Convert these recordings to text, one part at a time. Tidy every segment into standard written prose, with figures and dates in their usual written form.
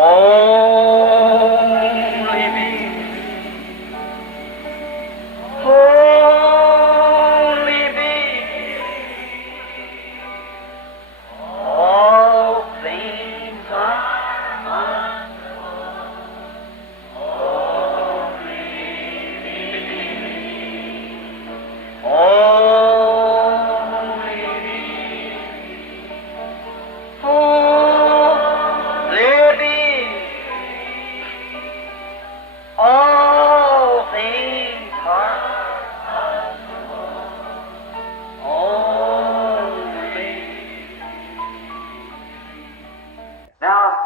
Only me. Only me. All things are only me. Only me. Oh, there be all things are only. Now,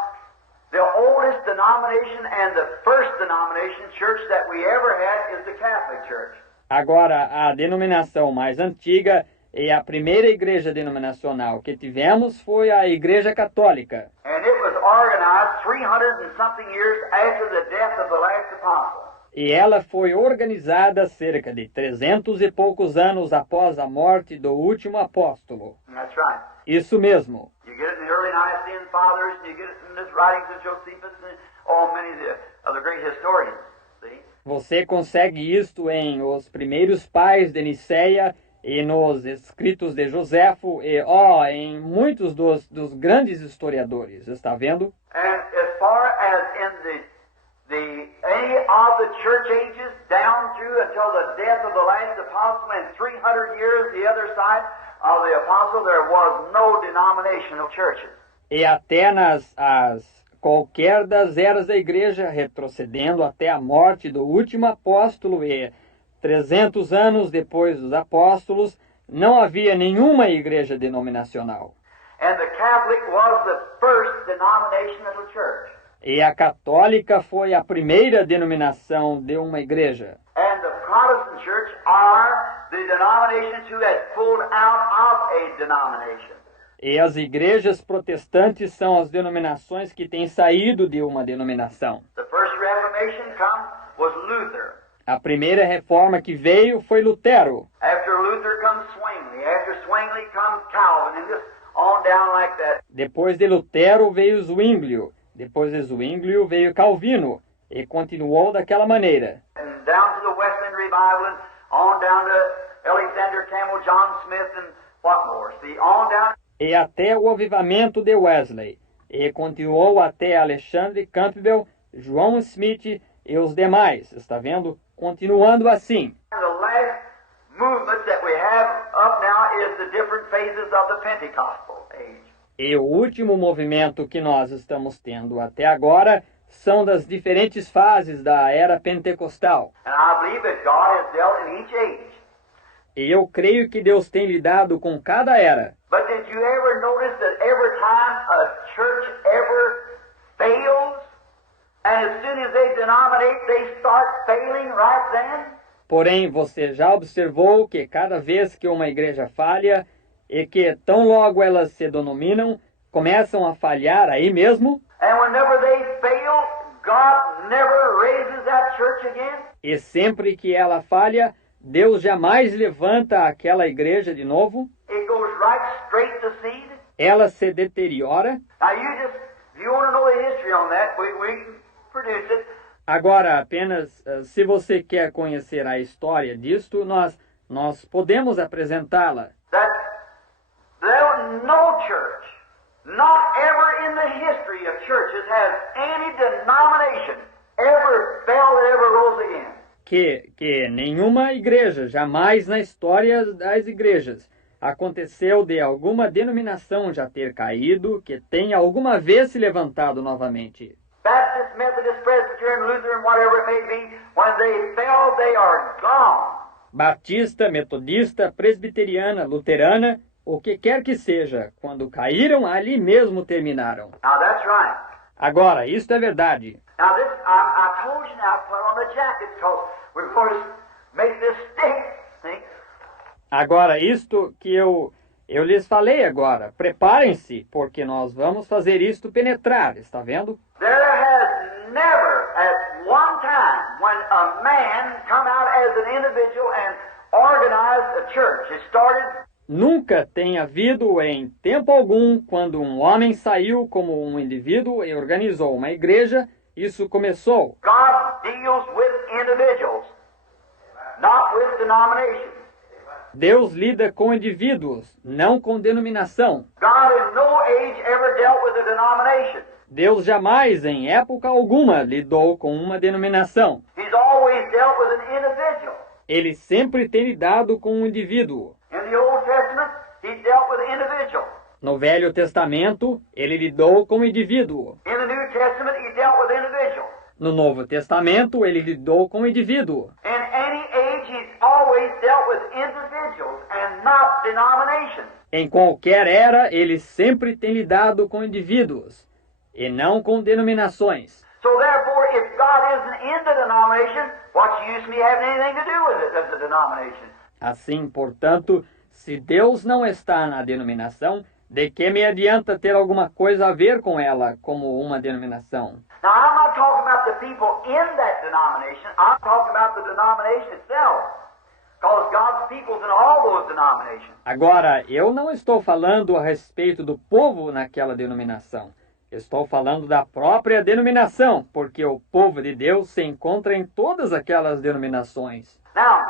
the oldest denomination and the first denomination church that we ever had is the Catholic Church. Agora, a denominação mais antiga e a primeira igreja denominacional que tivemos foi a Igreja Católica. And it was organized 300 and something years after the death of the last apostle. E ela foi organizada cerca de 300 e poucos anos após a morte do último apóstolo. That's right. Isso mesmo. You get it in the early Nicene Fathers, and you get it in the writings of Josephus and many of the great historians. See? Você consegue isto em Os Primeiros Pais de Nicéia e nos escritos de Joséfo e em muitos dos grandes historiadores. Está vendo? And as far as in any of the church ages down through until the death of the last apostle and 300 years the other side of the apostle, there was no denominational churches. E até qualquer das eras da igreja, retrocedendo até a morte do último apóstolo e 300 anos depois dos apóstolos, não havia nenhuma igreja denominacional. And the Catholic was the first denominational church. E a católica foi a primeira denominação de uma igreja. And the Protestant church are the denominations who has pulled out of a denomination. E as igrejas protestantes são as denominações que têm saído de uma denominação. The first Reformation was Luther. A primeira reforma que veio foi Lutero. After Luther comes Zwingli. After Zwingli comes Calvin, and just on down like that. Depois de Lutero veio Zwinglio. Depois de Zwinglio veio Calvino. E continuou daquela maneira. And down to the Wesleyan Revival, and on down to Alexander Campbell, John Smith, and what more? See, on down. E até o avivamento de Wesley. E continuou até Alexandre Campbell, João Smith e os demais. Está vendo? Continuando assim. The last movement that we have up now is the different phases of the Pentecostal age. E o último movimento que nós estamos tendo até agora são das diferentes fases da era pentecostal. And I believe that God has dealt in each age. E eu creio que Deus tem lidado com cada era. But did you ever notice that every time a church ever fails, and as soon as they denominate, they start failing right then? Porém, você já observou que cada vez que uma igreja falha, e que tão logo elas se denominam, começam a falhar aí mesmo? And whenever they fail, God never raises that church again? E sempre que ela falha, Deus jamais levanta aquela igreja de novo? It goes right straight to seed? Ela se deteriora? Now if you want to know the history on that, we can produce it. Agora, apenas se você quer conhecer a história disto, nós podemos apresentá-la. That no church, not ever in the history of churches, has any denomination ever fell that ever rose again. Que nenhuma igreja, jamais na história das igrejas, aconteceu de alguma denominação já ter caído, que tenha alguma vez se levantado novamente. Baptist, Methodist, Presbyterian, Lutheran, whatever it may be, when they fell, they are gone. Batista, metodista, presbiteriana, luterana, o que quer que seja, quando caíram, ali mesmo terminaram. Now that's right. Agora, isto é verdade. Now this, I told you now, put on the jacket, because we're going to make this stick. See? Agora, isto que eu lhes falei agora, preparem-se, porque nós vamos fazer isto penetrar, está vendo? There has never, at one time, when a man come out as an individual and organized a church, it started Nunca tem havido em tempo algum, quando um homem saiu como um indivíduo e organizou uma igreja, isso começou. God deals with individuals, not with denominations. Deus lida com indivíduos, não com denominação. God in no age ever dealt with a denomination. Deus jamais, em época alguma, lidou com uma denominação. He's always dealt with an individual. Ele sempre tem lidado com um indivíduo. In the Old Testament, he dealt with an individual. No Velho Testamento, ele lidou com o indivíduo. In the New Testament, he dealt with individual. No Novo Testamento, ele lidou com o indivíduo. In any age, he's always dealt with individuals and not denominations. Em qualquer era, ele sempre tem lidado com indivíduos, e não com denominações. So therefore, if God isn't in the denomination, what's the use of me having anything to do with it as a denomination? Assim, portanto, se Deus não está na denominação, de que me adianta ter alguma coisa a ver com ela como uma denominação? Now, I'm not talking about the people in that denomination. I'm talking about the denomination itself. Because God's people's in all those denominations. Agora, eu não estou falando a respeito do povo naquela denominação. Estou falando da própria denominação, porque o povo de Deus se encontra em todas aquelas denominações. Now,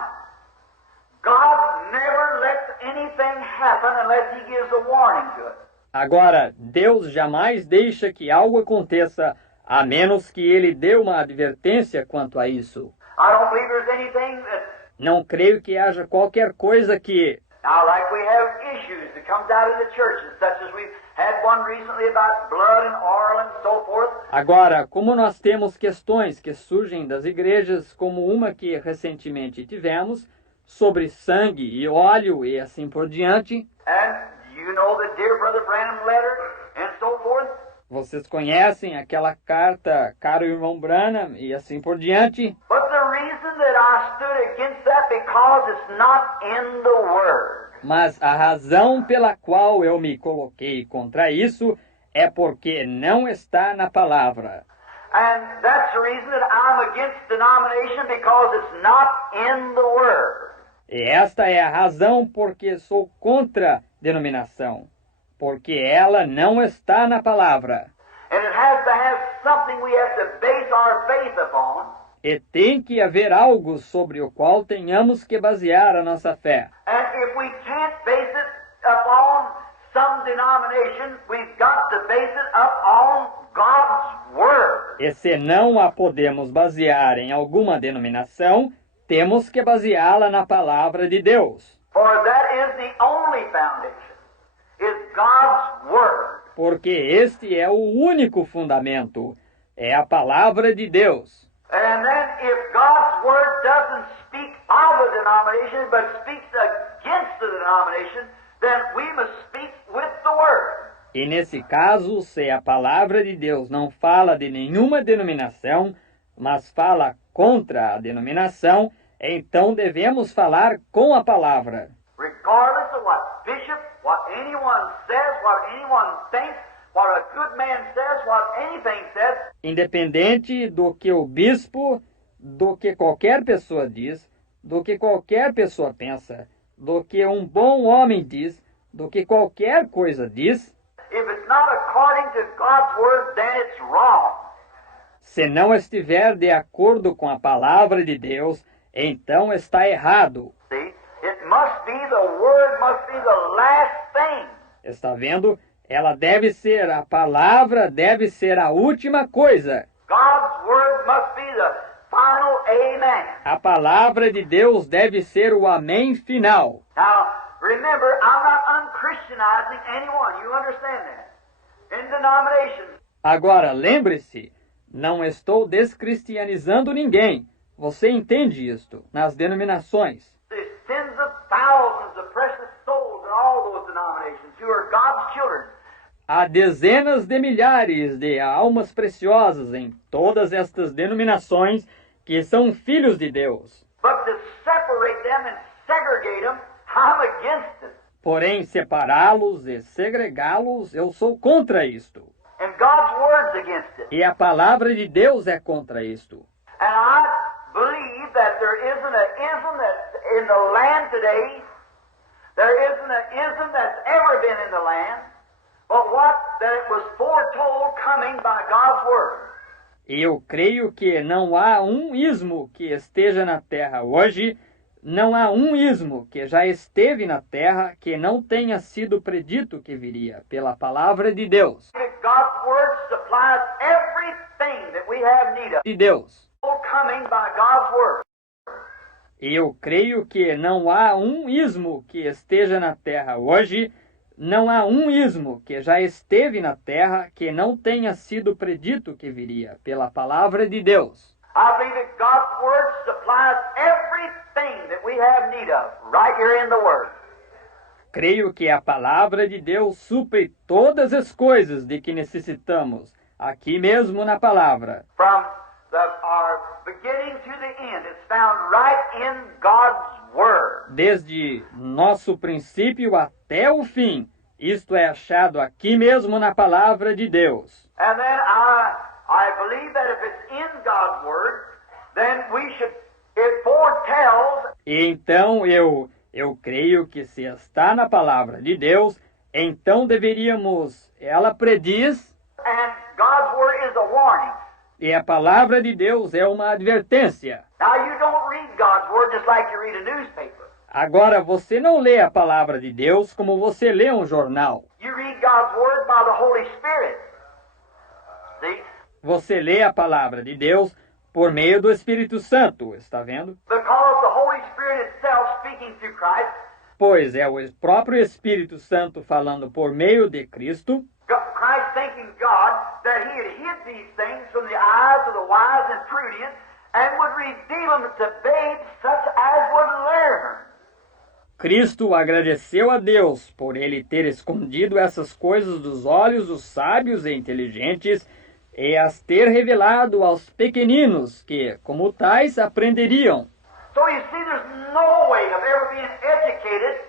God never lets anything happen unless He gives a warning to it. Agora, Deus jamais deixa que algo aconteça, a menos que Ele dê uma advertência quanto a isso. I don't believe there's anything that, Não creio que haja qualquer coisa que... now like we have issues that comes out of the churches, such as we've had one recently about blood and oil and so forth. Agora, como nós temos questões que surgem das igrejas, como uma que recentemente tivemos, sobre sangue e óleo e assim por diante, And you know the dear Brother Branham letter and so forth. vocês conhecem aquela carta, caro irmão Branham, e assim por diante. But the reason that I stood against that because it's not in the Word. Mas a razão pela qual eu me coloquei contra isso é porque não está na palavra. And that's the reason that I'm against denomination because it's not in the Word. E esta é a razão porque sou contra denominação, porque ela não está na palavra. And it has to have something we have to base our faith upon. E tem que haver algo sobre o qual tenhamos que basear a nossa fé. And if we can't base it upon some denomination, we've got to base it upon God's Word. E se não a podemos basear em alguma denominação, temos que baseá-la na palavra de Deus. For that is the only foundation, is God's Word. Porque este é o único fundamento, é a palavra de Deus. And then if God's Word doesn't speak of a denomination, but speaks against the denomination, then we must speak with the Word. E nesse caso, se a palavra de Deus não fala de nenhuma denominação, mas fala contra a denominação, então devemos falar com a palavra. Regardless of what bishop, what anyone says, what anyone thinks, what a good man says, what anything says, Independente do que o bispo, do que qualquer pessoa diz, do que qualquer pessoa pensa, do que um bom homem diz, do que qualquer coisa diz, if it's not according to God's Word, then it's wrong. se não estiver de acordo com a palavra de Deus, então está errado. See? It must be, the Word must be the last thing. Está vendo? Ela deve ser, a palavra deve ser a última coisa. God's Word must be the final amen. A palavra de Deus deve ser o amém final. Now, remember, I'm not unchristianizing anyone. You understand that? In denominations, Agora, lembre-se, não estou descristianizando ninguém. Você entende isto? Nas denominações. there's tens of thousands of precious souls in all those denominations who are God's children. Há dezenas de milhares de almas preciosas em todas estas denominações que são filhos de Deus. But to separate them and segregate them, I'm against it. Porém, separá-los e segregá-los, eu sou contra isto. And God's Word's against it. E a palavra de Deus é contra isto. And I believe that there isn't an ism that in the land today There isn't an ism that's ever been in the land, but what that it was foretold coming by God's word. Eu creio que não há um ismo que esteja na terra hoje, não há um ismo que já esteve na terra que não tenha sido predito que viria pela palavra de Deus. God's word supplies everything that we have need of. De Deus. Coming by God's word. Eu creio que não há um ismo que esteja na terra hoje, não há um ismo que já esteve na terra que não tenha sido predito que viria pela palavra de Deus. I believe that God's word supplies everything that we have need of, right here in the word. Creio que a palavra de Deus supre todas as coisas de que necessitamos, aqui mesmo na palavra. From our beginning to the end, it's found right in God's word. Desde nosso princípio até o fim, isto é achado aqui mesmo na palavra de Deus. And then I believe that if it's in God's word, then it foretells. E então eu creio que se está na palavra de Deus, então ela prediz. And God's word is a warning. E a palavra de Deus é uma advertência. Now you don't read God's word just like you read a newspaper. Agora, você não lê a palavra de Deus como você lê um jornal. You read God's word by the Holy Spirit. See? Você lê a palavra de Deus por meio do Espírito Santo, está vendo? Because the Holy Spirit itself speaking through Christ. Pois é o próprio Espírito Santo falando por meio de Cristo. Christ thanking God that he had hid these things from the eyes of the wise and prudent and would reveal them to babes such as would learn. Cristo agradeceu a Deus por ele ter escondido essas coisas dos olhos dos sábios e inteligentes e as ter revelado aos pequeninos que, como tais, aprenderiam. So you see, there's no way of ever being educated.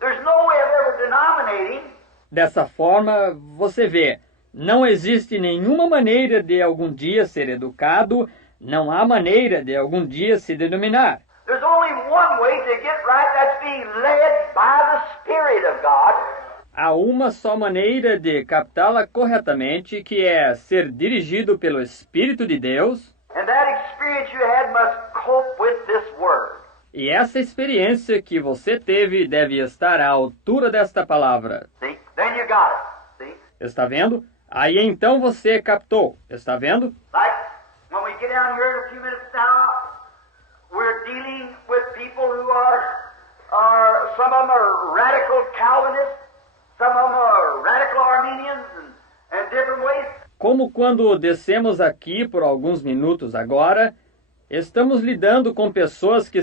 There's no way of ever denominating. Dessa forma, você vê, não existe nenhuma maneira de algum dia ser educado, não há maneira de algum dia se denominar. There's only one way to get right, that's being led by the Spirit of God. Há uma só maneira de captá-la corretamente, que é ser dirigido pelo Espírito de Deus. And that experience you had must cope with this word. E essa experiência que você teve deve estar à altura desta palavra. See? Then you got it. See? Está vendo? Aí então você captou. Está vendo? Like when we get down here in a few minutes now, we're dealing with people who are some of them are radical Calvinists, some of them are radical Arminians, and different ways. Como quando descemos aqui por alguns minutos agora, estamos lidando com pessoas que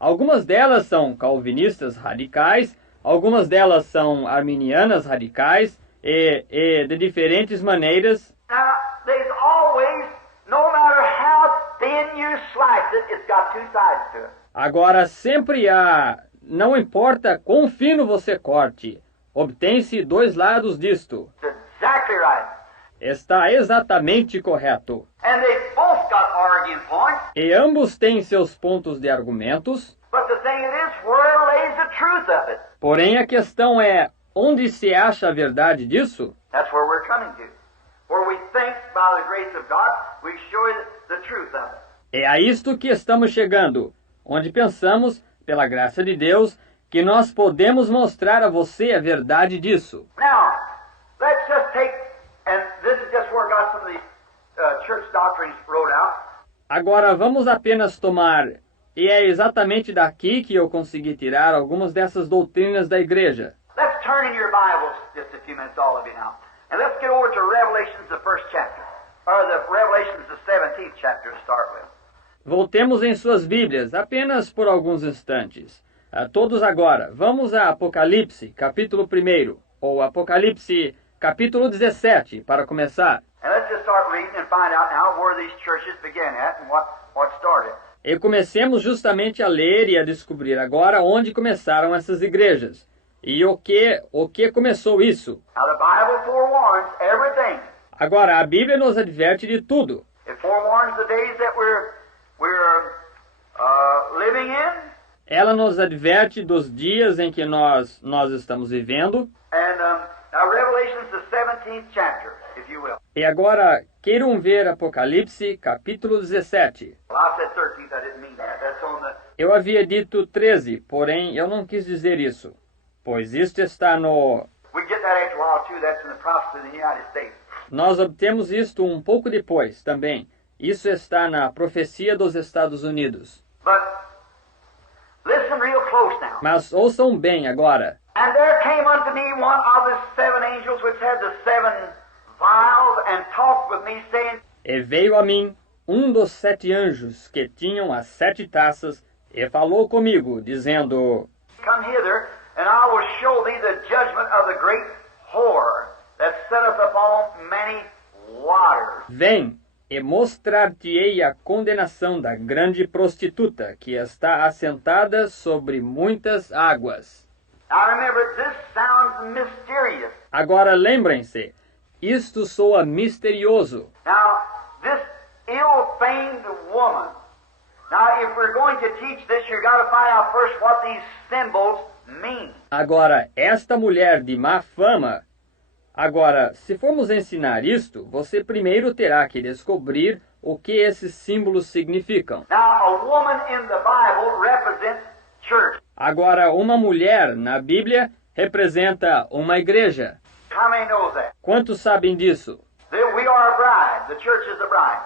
algumas delas são calvinistas radicais, algumas delas são arminianas radicais e de diferentes maneiras. Now, there's always, no matter how thin you slice it, it's got two sides to it. Agora sempre há, não importa quão fino você corte, obtém-se dois lados disto. It's exactly right. Está exatamente correto. And they both got arguing points. E ambos têm seus pontos de argumentos. But the thing is, where lays the truth of it? Porém, a questão é, onde se acha a verdade disso? That's where we're coming to. Where we think, by the grace of God, we show you the truth of it. É a isto que estamos chegando, onde pensamos, pela graça de Deus, que nós podemos mostrar a você a verdade disso. Now, let's just take, and this is just where I got some of these church doctrines wrote out. Agora vamos apenas tomar, e é exatamente daqui que eu consegui tirar algumas dessas doutrinas da igreja. Let's turn in your Bibles just a few minutes, all of you now. And let's get over to Revelations, the first chapter. Or the Revelations, the 17th chapter to start with. Voltemos em suas Bíblias, apenas por alguns instantes. Todos agora, vamos a Apocalipse, capítulo 1, ou Apocalipse, capítulo 17, para começar. And let's just start reading and find out now where these churches began at and what started. E comecemos justamente a ler e a descobrir agora onde começaram essas igrejas. E o que começou isso? Now the Bible forewarns everything. Agora, a Bíblia nos adverte de tudo. It forewarns the days that we're living in. Ela nos adverte dos dias em que nós estamos vivendo. And now Revelation's the 17th chapter, if you will. E agora, queiram ver Apocalipse, capítulo 17. Well, I said 13th, I didn't mean that. That's on the... Eu havia dito 13, porém eu não quis dizer isso, pois isto está no... We get that after a while, too. That's in the prophecy of the United States. Nós obtemos isto um pouco depois, também. Isso está na profecia dos Estados Unidos. But listen real close now. Mas ouçam bem agora. And there came unto me one of the seven angels which had the seven vials, and talked with me, saying, E veio a mim dos 7 anjos que tinham as 7 taças, e falou comigo, dizendo: Come hither, and I will show thee the judgment of the great whore that sitteth upon many waters. Vem, e mostrar-te-ei a condenação da grande prostituta, que está assentada sobre muitas águas. Now remember, this sounds mysterious. Agora lembrem-se, isto soa misterioso. Now, this ill-famed woman. Now, if we're going to teach this, you've got to find out first what these symbols mean. Agora, esta mulher de má fama. Agora, se formos ensinar isto, você primeiro terá que descobrir o que esses símbolos significam. Now, a woman in the Bible represents church. Agora, uma mulher na Bíblia representa uma igreja. How many knows that? Quantos sabem disso? That we are a bride. The church is a bride.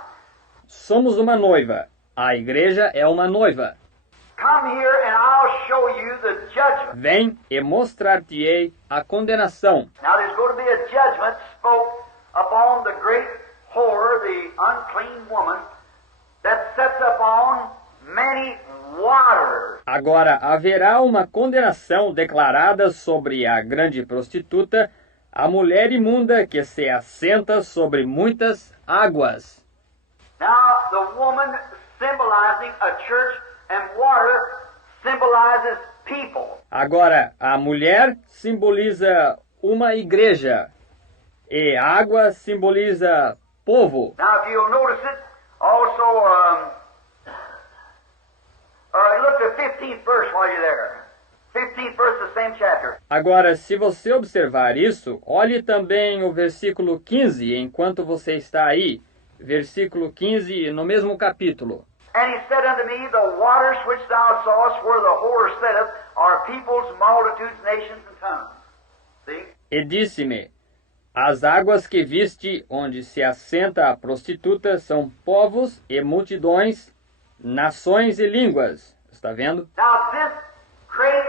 Somos uma noiva. A igreja é uma noiva. Come here and I'll show you the judgment. Vem e mostrar-te-ei a condenação. Now, there's going to be a judgment spoke upon the great whore, the unclean woman, that sits upon many waters. Agora haverá uma condenação declarada sobre a grande prostituta, a mulher imunda que se assenta sobre muitas águas. Now, the woman symbolizing a church and water symbolizes people. Agora, a mulher simboliza uma igreja e água simboliza povo. Now, if you'll notice it, also, look at the 15th verse while you're there. 15th verse of the same chapter. Agora, se você observar isso, olhe também o versículo 15 enquanto você está aí. Versículo 15 no mesmo capítulo. And he said unto me, the waters which thou sawest where the whore sitteth are peoples, multitudes, nations, and tongues. See? E disse-me: as águas que viste onde se assenta a prostituta são povos e multidões, nações e línguas. Está vendo? Now this great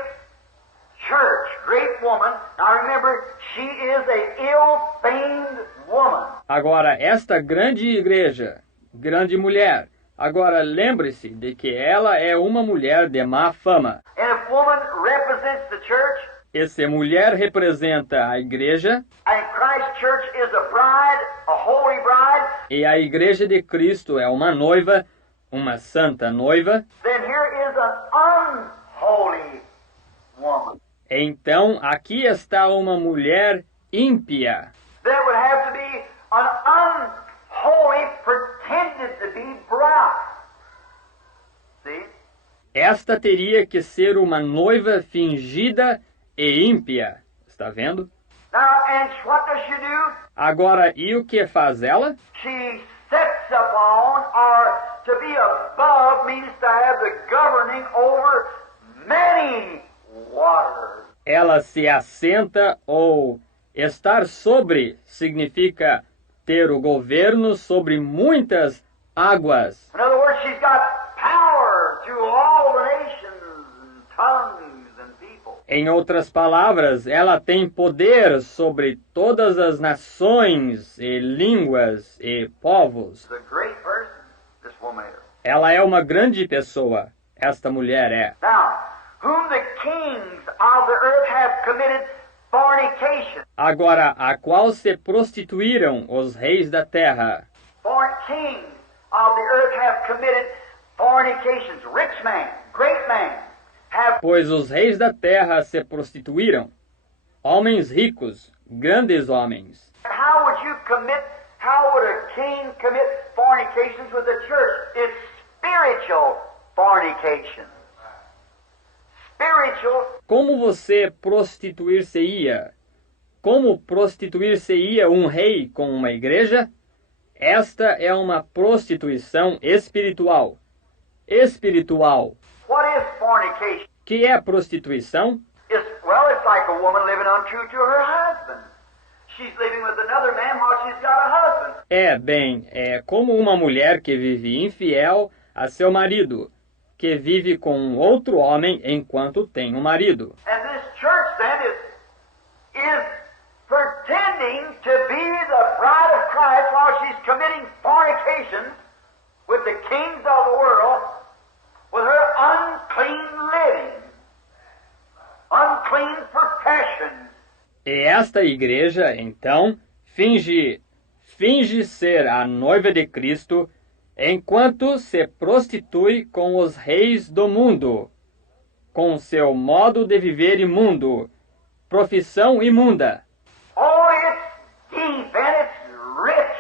church, great woman, now remember, she is a ill-famed woman. Agora, esta grande igreja, grande mulher, agora lembre-se de que ela é uma mulher de má fama. And if woman represents the church, E se mulher representa a igreja, and Christ's church is a bride, a holy bride, e a igreja de Cristo é uma noiva, uma santa noiva, then here is an unholy woman. então aqui está uma mulher ímpia. There would have to be an unholy, pretended to be bride. See? Esta teria que ser uma noiva fingida e ímpia. Está vendo? Now, and what does she do? Agora, e o que faz ela? She sets upon, or to be above means to have the governing over many waters. Ela se assenta ou estar sobre significa ter o governo sobre muitas águas. In other words, she's got power to all the nations and tongues and people. Em outras palavras, ela tem poder sobre todas as nações e línguas e povos. It's a great person, this woman is. Ela é uma grande pessoa, esta mulher é. Now, whom the kings of the earth have committed fornication. Agora, a qual se prostituíram os reis da terra. For kings of the earth have committed fornications. Rich man, great man, have. Pois os reis da terra se prostituíram. Homens ricos, grandes homens. How would a king commit fornications with the church? It's spiritual fornication. spiritual. Como você prostituir-se-ia? Como prostituir-se-ia um rei com uma igreja? Esta é uma prostituição espiritual. Espiritual. What is fornication? Que é prostituição? It's like a woman living untrue to her husband. She's living with another man while she's got a husband. É como uma mulher que vive infiel a seu marido, que vive com outro homem enquanto tem um marido. And this church then is pretending to be the bride of Christ while she's committing fornication with the kings of the world with her unclean living, unclean professions. E esta igreja, então, finge ser a noiva de Cristo, enquanto se prostitui com os reis do mundo, com seu modo de viver imundo, profissão imunda. Oh, it's deep and it's rich.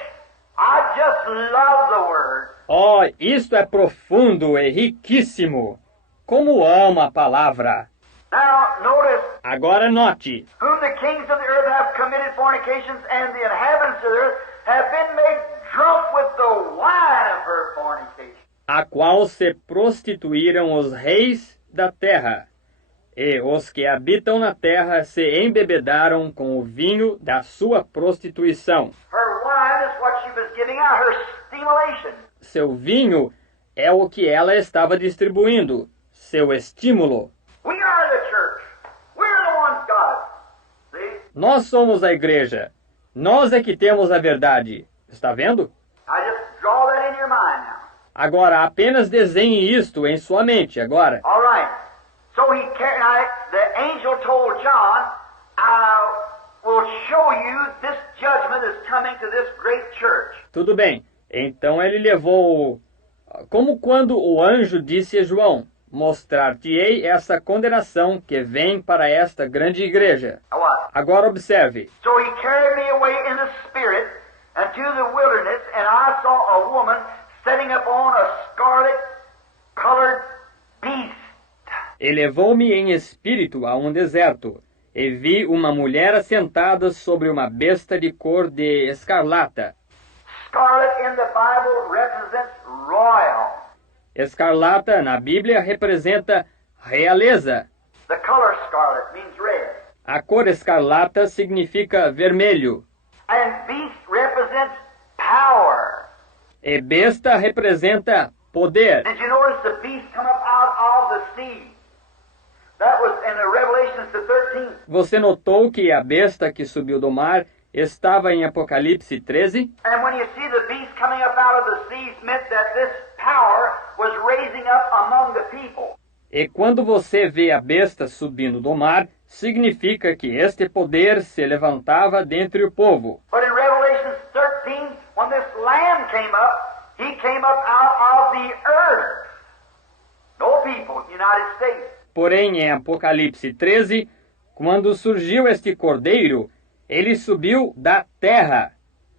I just love the word. Oh, isto é profundo e riquíssimo. Como amo a palavra. Now, notice, Agora note, whom the kings of the earth have committed fornications, and the inhabitants of the earth have been made drunk with the wine of her fornication. a qual se prostituíram os reis da terra, e os que habitam na terra se embebedaram com o vinho da sua prostituição. Her wine is what she was giving out, her stimulation. Seu vinho é o que ela estava distribuindo, seu estímulo. We are the church. We're the ones got it. See? Nós somos a igreja. Nós é que temos a verdade. Está vendo? I just draw that in your mind now. Agora, apenas desenhe isto em sua mente agora. All right. So the angel told John, I will show you this judgment is coming to this great church. Tudo bem. Então ele levou... Como quando o anjo disse a João, mostrar-te-ei essa condenação que vem para esta grande igreja. What? Agora observe. So he carried me away in the spirit into the wilderness, and I saw a woman sitting upon a scarlet-colored beast. E levou-me em espírito a um deserto, e vi uma mulher assentada sobre uma besta de cor de escarlata. Scarlet in the Bible represents royal. Escarlata, na Bíblia, representa realeza. The color scarlet means red. A cor escarlata significa vermelho. And beast represents power. E besta representa poder. Did you notice the beast come up out of the sea? That was in the Revelations the 13th. Você notou que a besta que subiu do mar estava em Apocalipse 13? And when you see the beast coming up out of the sea, it meant that this power was raising up among the people. E quando você vê a besta subindo do mar, significa que este poder se levantava dentre o povo. But in Revelation 13, when this Lamb came up, he came up out of the earth. No people, United States. Porém, em Apocalipse 13, quando surgiu este cordeiro, ele subiu da terra,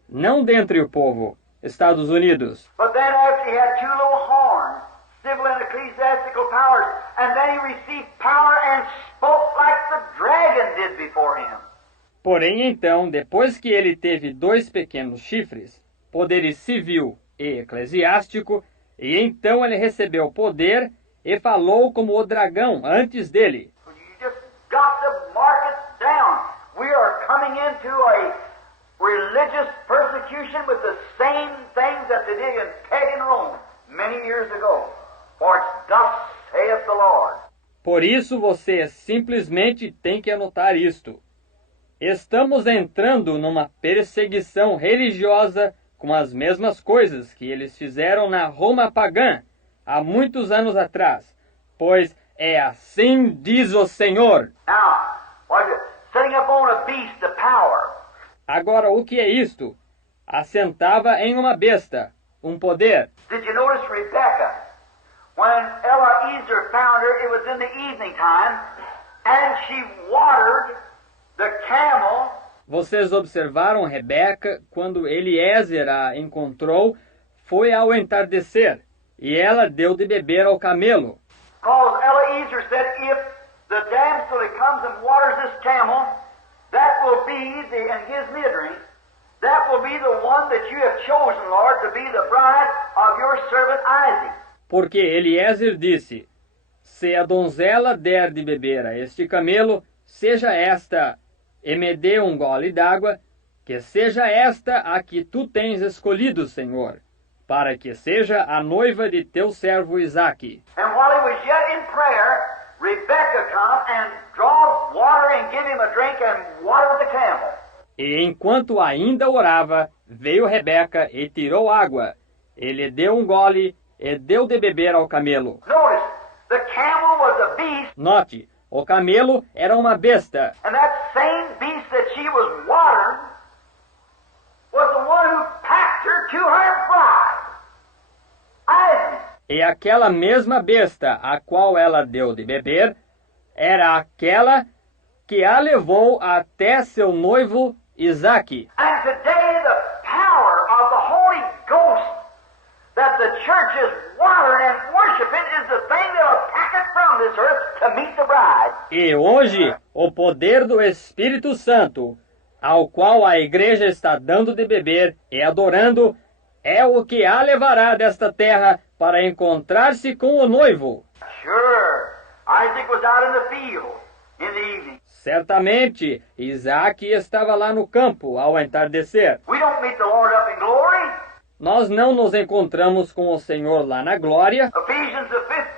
não dentre o povo, Estados Unidos. But then after he had two little horns, civil and ecclesiastical powers, and then he received power and spoke like the dragon did before him. Porém, então, depois que ele teve dois pequenos chifres, poderes civil e eclesiástico, e então ele recebeu poder e falou como o dragão antes dele. You just got to mark it down. We are coming into a religious persecution with the same things that they did in pagan Rome many years ago. For it's thus saith the Lord. Por isso você simplesmente tem que anotar isto. Estamos entrando numa perseguição religiosa com as mesmas coisas que eles fizeram na Roma pagã há muitos anos atrás, pois é assim diz o Senhor. Now, what is it? Setting up on a beast, the power. Agora, o que é isto? Assentava em uma besta, um poder. Did you notice Rebecca? When Eliezer found her, it was in the evening time, and she watered the camel. Vocês observaram Rebeca quando Eliezer a encontrou, foi ao entardecer, e ela deu de beber ao camelo. Because Eliezer said, if the damsel that comes and waters this camel, that will be and gives me a drink, that will be the one that you have chosen, Lord, to be the bride of your servant Isaac. Porque Eliezer disse: se a donzela der de beber a este camelo, seja esta, e me dê um gole d'água, que seja esta a que tu tens escolhido, Senhor, para que seja a noiva de teu servo Isaque. And while he was yet in prayer, Rebekah come and draw water and give him a drink and water the camel. E enquanto ainda orava, veio Rebeca e tirou água. Ele deu um gole e deu de beber ao camelo. Notice, the camel was a beast, Note, o camelo era uma besta. and that same beast that she was watering was the one who packed her to her bride, Isaac. E aquela mesma besta a qual ela deu de beber era aquela que a levou até seu noivo Isaque. And today the power of the Holy Ghost that the church is watering and worshiping is the thing that will pack it from this earth to meet the bride. E hoje, o poder do Espírito Santo, ao qual a igreja está dando de beber e adorando, é o que a levará desta terra para encontrar-se com o noivo. Sure, Isaac was out in the field in the evening. Certamente, Isaque estava lá no campo ao entardecer. We don't meet the Lord up in glory. Nós não nos encontramos com o Senhor lá na glória. Ephesians, the 5th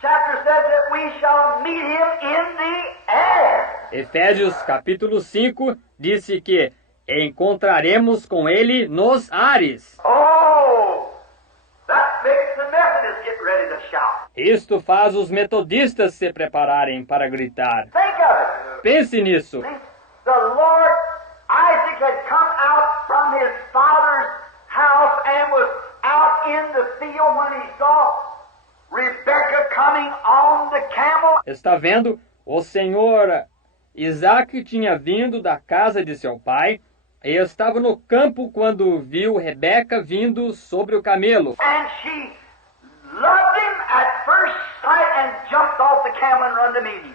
chapter, says that we shall meet him in the air. Efésios capítulo 5 disse que encontraremos com ele nos ares. Oh, that makes the Methodists get ready to shout. Isto faz os metodistas se prepararem para gritar. Think of it. Pense nisso. See, the Lord, Isaac had come out from his father's house and was out in the field when he saw Rebekah coming on the camel. Está vendo? O Senhor Isaque tinha vindo da casa de seu pai e estava no campo quando viu Rebeca vindo sobre o camelo. And she loved him at first sight and jumped off the camel and run to meet him.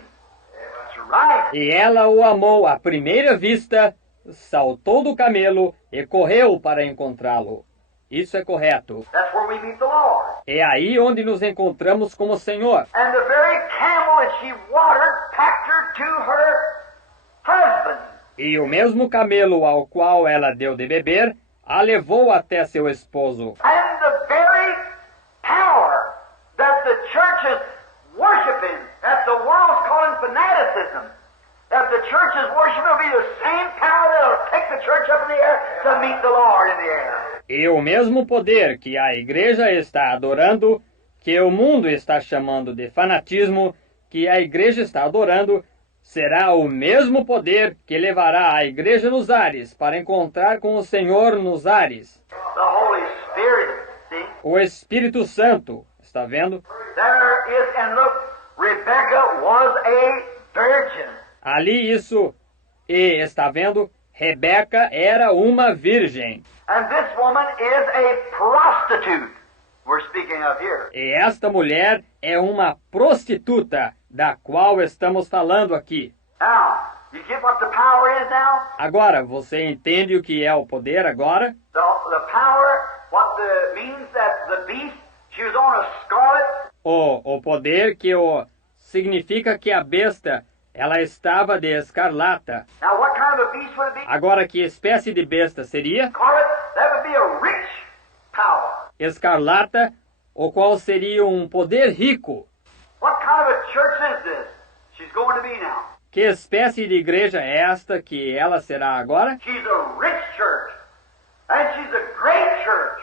That's right. E ela o amou à primeira vista, saltou do camelo e correu para encontrá-lo. Isso é correto. That's where we meet the Lord. É aí onde nos encontramos com o Senhor. And the very camel that she watered packed her to her husband. E o mesmo camelo ao qual ela deu de beber, a levou até seu esposo. And the very power that the church is worshiping, that the world's calling fanaticism, that the church is worshiping will be the same power that will take the church up in the air to meet the Lord in the air. E o mesmo poder que a igreja está adorando, que o mundo está chamando de fanatismo, que a igreja está adorando, será o mesmo poder que levará a igreja nos ares para encontrar com o Senhor nos ares. The Holy Spirit, see? O Espírito Santo, está vendo? There is, and look, Rebekah was a virgin. Ali isso, e está vendo? Rebeca era uma virgem. And this woman is a prostitute we're speaking of here. E esta mulher é uma prostituta, da qual estamos falando aqui. Now, you get what the power is now? Agora, você entende o que é o poder agora? The power, means that the beast, she was on a scarlet. O poder que significa que a besta, ela estava de escarlata. Now, what kind of a beast would it be? Agora, que espécie de besta seria? Scarlet, that would be a rich power. Escarlata, o qual seria um poder rico. What kind of a church is this she's going to be now? Que espécie de igreja é esta que ela será agora? She's a rich church, and she's a great church,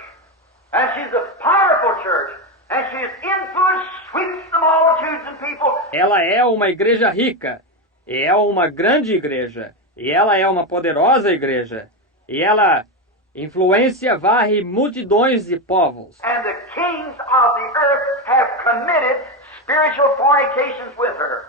and she's a powerful church, and she's influence sweeps the multitudes and people. Ela é uma igreja rica, e é uma grande igreja, e ela é uma poderosa igreja, e ela influência varre multidões de povos. And the kings of the earth have committed spiritual fornications with her.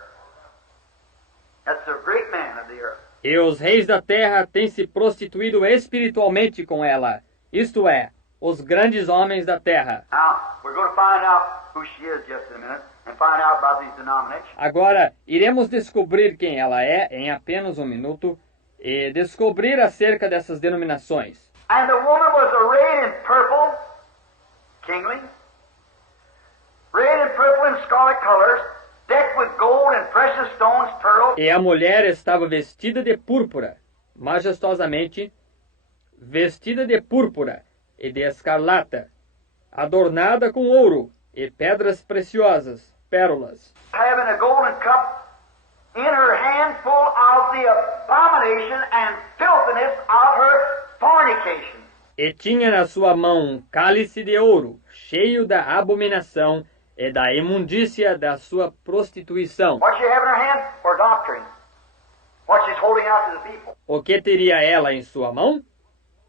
That's the great man of the earth. E os reis da terra têm se prostituído espiritualmente com ela, isto é, os grandes homens da terra. Now, we're going to find out who she is just in a minute. and find out about these denominations. Agora, iremos descobrir quem ela é em apenas um minuto e descobrir acerca dessas denominações. And the woman was arrayed in purple, kingly, arrayed in purple and scarlet colors, decked with gold and precious stones, pearls. E a mulher estava vestida de púrpura, majestosamente, vestida de púrpura e de escarlata, adornada com ouro e pedras preciosas, pérolas. Having a golden cup in her hand full of the abomination and filthiness of her fornication. E tinha na sua mão um cálice de ouro, cheio da abominação e da imundícia da sua prostituição. What she have in her hand? For doctrine. What she's holding out to the people. O que teria ela em sua mão?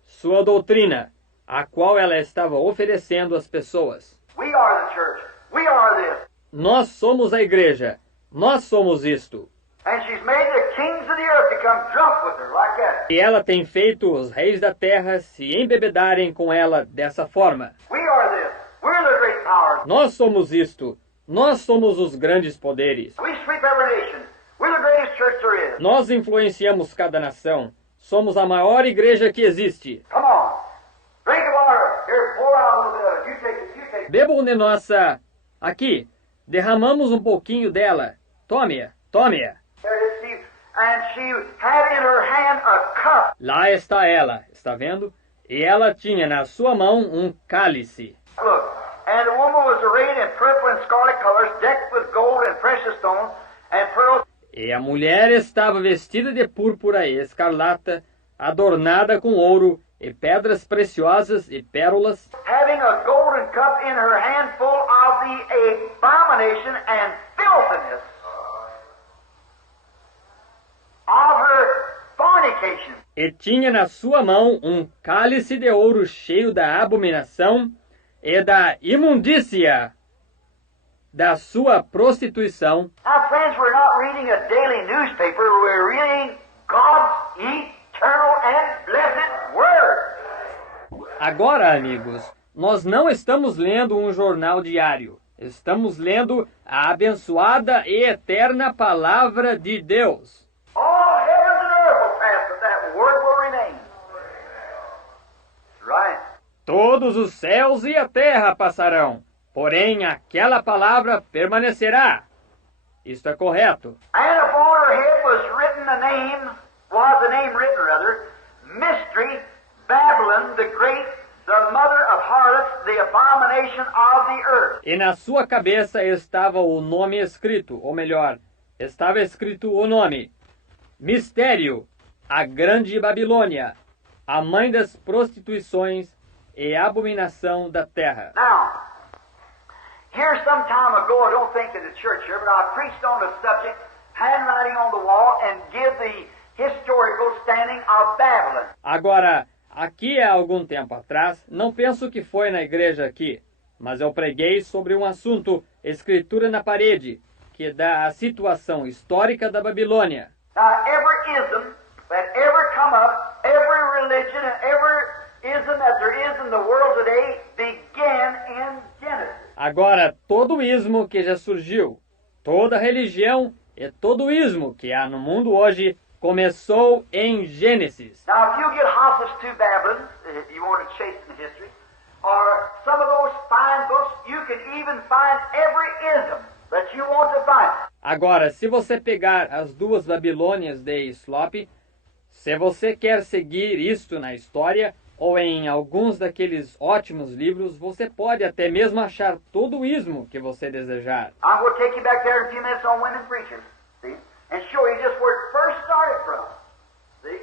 Sua doutrina, a qual ela estava oferecendo às pessoas. We are the church. We are this. Nós somos a igreja. Nós somos isto. And she's made the kings of the earth become drunk with her like that. E ela tem feito os reis da terra se embebedarem com ela dessa forma. We are this. We're the great powers. Nós somos isto. Nós somos os grandes poderes. We sweep every nation. We're the greatest church there is. Nós influenciamos cada nação. Somos a maior igreja que existe. Come on. Drink of water. Here, pour out a little bit of it. You take it. You take it. Bebam de nossa... Aqui. Derramamos um pouquinho dela. Tome-a. Tome-a. There it is, see. And she had in her hand a cup. Lá está ela. Está vendo? E ela tinha na sua mão um cálice. Look. And the woman was arrayed in purple and scarlet colors, decked with gold and precious stones and pearls. E a mulher estava vestida de púrpura e escarlata, adornada com ouro e pedras preciosas e pérolas, Having a golden cup in her hand full of the abomination and filthiness of her fornication. e tinha na sua mão um cálice de ouro cheio da abominação e da imundícia da sua prostituição. Now, friends, we're not reading a daily newspaper. We're reading God's eternal and blessed Word. Agora, amigos, nós não estamos lendo um jornal diário. Estamos lendo a abençoada e eterna Palavra de Deus. All heavens and earth will pass, but that Word will remain. Right. Todos os céus e a terra passarão, porém aquela palavra permanecerá. Isto é correto. And upon her head was the name written rather, Mystery, Babylon the Great, the mother of harlots, the abomination of the earth. E na sua cabeça estava o nome escrito, ou melhor, estava escrito o nome: Mistério, a grande Babilônia, a mãe das prostituições e abominação da terra. Now, here some time ago, I don't think in the church here, but I preached on the subject, handwriting on the wall, and give the historical standing of Babylon. Agora, aqui há algum tempo atrás, não penso que foi na igreja aqui, mas eu preguei sobre um assunto, escritura na parede, que dá a situação histórica da Babilônia. Now, every ism that ever come up, every religion and every ism that there is in the world today began in Genesis. Agora, todo ismo que já surgiu, toda religião e todo ismo que há no mundo hoje começou em Gênesis. Now, if you get hostage to Babylon, if you want to chase in history, or some of those fine books, you can even find every ism that you want to find. Agora, se você pegar as duas Babilônias de Islop, se você quer seguir isto na história, ou em alguns daqueles ótimos livros, você pode até mesmo achar todo o ismo que você desejar. I'm going to take you back there in a few minutes on women preachers, see, and show you just where it first started from, see,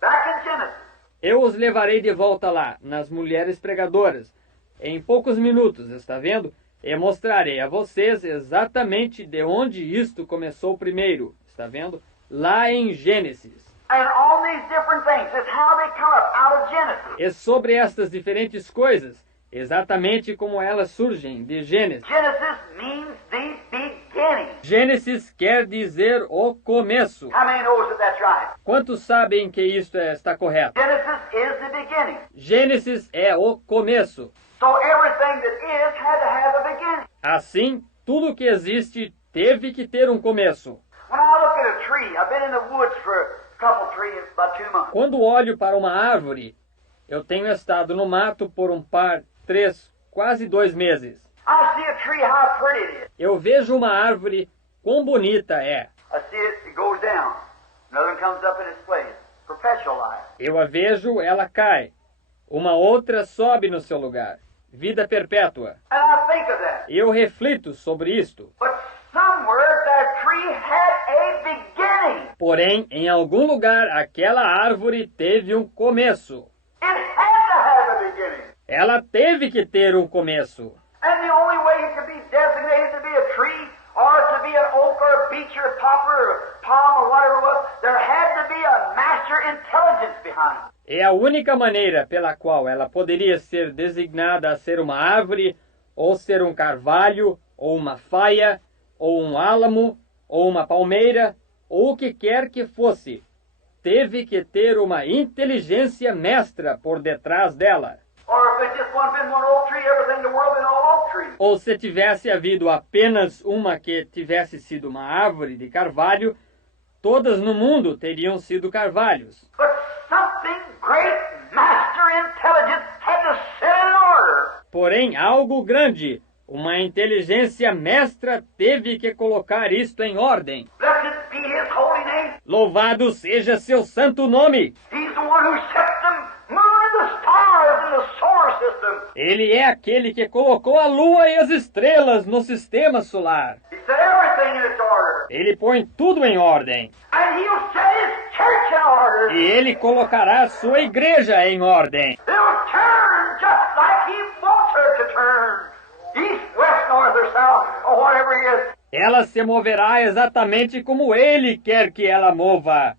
back in Genesis. Eu os levarei de volta lá, nas mulheres pregadoras, em poucos minutos, está vendo? E mostrarei a vocês exatamente de onde isto começou primeiro, está vendo? Lá em Gênesis. And all these different things, that's how they come up out of Genesis. E sobre estas diferentes coisas, exatamente como elas surgem de Gênesis. Genesis means the beginning. Gênesis quer dizer o começo. How many knows that that's right? Quantos sabem que isto está correto? Genesis is the beginning. Gênesis é o começo. So everything that is had to have a beginning. Assim, tudo que existe teve que ter um começo. When I look at a tree, I've been in the woods for a couple, about 2 months. Quando olho para uma árvore, eu tenho estado no mato por um par, 3, quase 2 meses. I see a tree, how pretty it is. Eu vejo uma árvore, quão bonita é. I see it goes down. Another one comes up in its place. Perpetual life. Eu a vejo, ela cai. Uma outra sobe no seu lugar. Vida perpétua. And I think of that. Eu reflito sobre isto. But somewhere that tree had a beginning. Porém, em algum lugar, aquela árvore teve um começo. It had to have a beginning. Ela teve que ter um começo. And the only way it could be designated to be a tree, or to be an oak, or a beech, or a poplar, or a palm, or whatever it was, there had to be a master intelligence behind it. É a única maneira pela qual ela poderia ser designada a ser uma árvore, ou ser um carvalho, ou uma faia, ou um álamo, ou uma palmeira, ou o que quer que fosse. Teve que ter uma inteligência mestra por detrás dela. Or if it just been one oak tree, everything in the world been all oak trees. Ou se tivesse havido apenas uma que tivesse sido uma árvore de carvalho, todas no mundo teriam sido carvalhos. But something great, master intelligence, had to set it in order. Porém, algo grande, uma inteligência mestra teve que colocar isto em ordem. Blessed be His holy name. Louvado seja seu santo nome! He's the one who set the moon and the stars in the solar system. Ele é aquele que colocou a lua e as estrelas no sistema solar. He set everything in its order. Ele põe tudo em ordem. And He'll set His church in order. E ele colocará sua igreja em ordem. It'll turn just like He wants her to turn. East, west, north, or south, or whatever it is. Ela se moverá exatamente como ele quer que ela mova.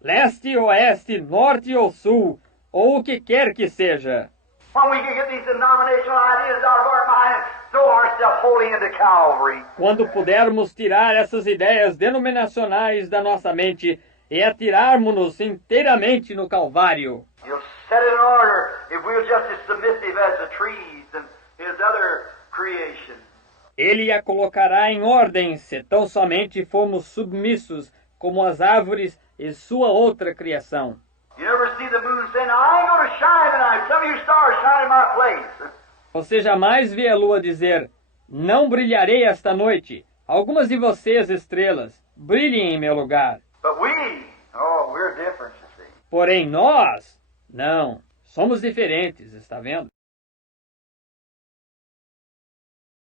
Leste, oeste, norte ou sul, ou o que quer que seja. When we can get these denominational ideas out of our mind and throw ourselves wholly into Calvary. Quando pudermos tirar essas ideias denominacionais da nossa mente e atirarmos-nos inteiramente no Calvário. He'll set it in order if we're just as submissive as the trees and His other creation. Ele a colocará em ordem se tão somente formos submissos como as árvores e sua outra criação. You never see the moon saying, I ain't going to shine tonight. Some of you stars shine in my place. Você jamais vê a lua dizer, não brilharei esta noite. Algumas de vocês, estrelas, brilhem em meu lugar. But we're different, you see. Porém nós, não, somos diferentes, está vendo?